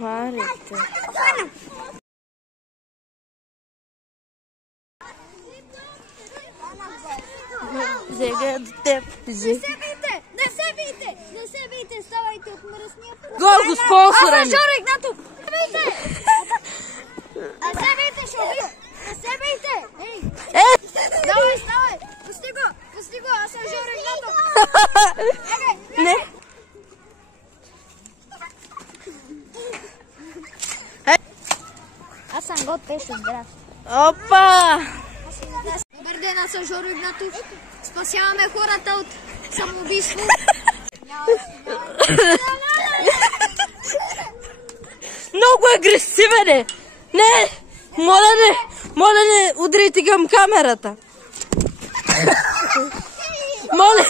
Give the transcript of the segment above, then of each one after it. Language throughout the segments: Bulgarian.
Бухарите. Сега до теб. Не се бийте! Не се бийте! Не се бийте! Ставайте от мръсния пол! Горго спонсора Аз ни! съм Жоро Игнатов! Не се бийте! Не се бийте, ще убия! Не се бийте! Ей! Ставай, ставай! Пусти го! Пусти го! Аз съм Жоро Игнатов! Не! Аз съм год Пешо, здрав. Опа! Добър ден, аз съм Жоро Игнатов. Спасяваме хората от самоубийство. Много агресивен е! Не! Моля не удрите към камерата! Моля!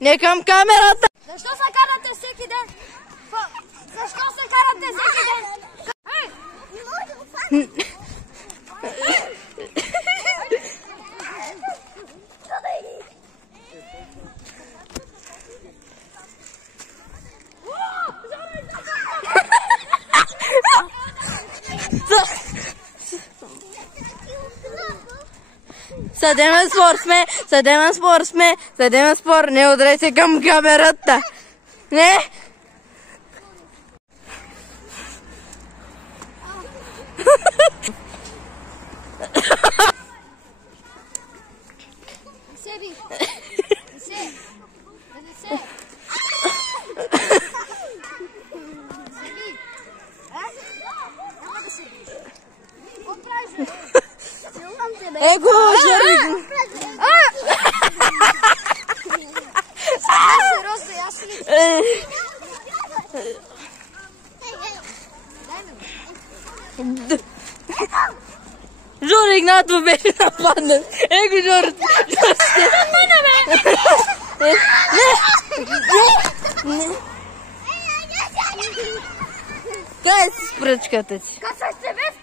Не към камерата! Защо се карате всеки ден? Защо се карате всеки ден? Съдемен спор, не удрете към камерата. Не! Себи! Его, Жоро! Жоро Игнатов беше нападнат. Его, Жоро! Не! Кай си с пръчката си? Кацай се, бе!